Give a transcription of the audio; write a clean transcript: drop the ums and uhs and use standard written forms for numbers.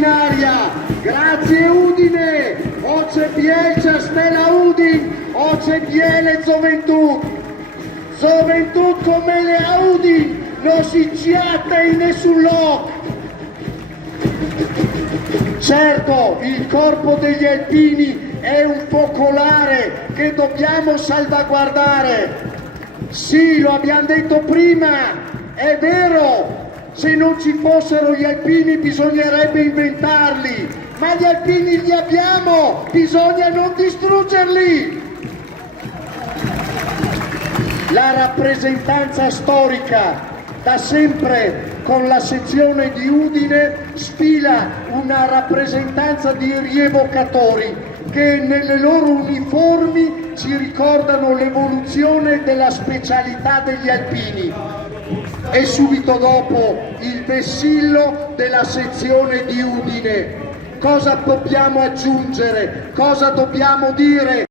straordinaria. Grazie Udine, oggi piace Stella Udin, oggi piace Gioventù. Gioventù come le Udin, non si ciatta in nessun loco. Certo, il corpo degli alpini è un focolare che dobbiamo salvaguardare. Sì, lo abbiamo detto prima, è vero, se non ci fossero gli alpini bisognerebbe inventarli, ma gli alpini li abbiamo, bisogna non distruggerli. La rappresentanza storica da sempre con la sezione di Udine sfila una rappresentanza di rievocatori che nelle loro uniformi ci ricordano l'evoluzione della specialità degli alpini e subito dopo il vessillo della sezione di Udine. Cosa dobbiamo aggiungere? Cosa dobbiamo dire?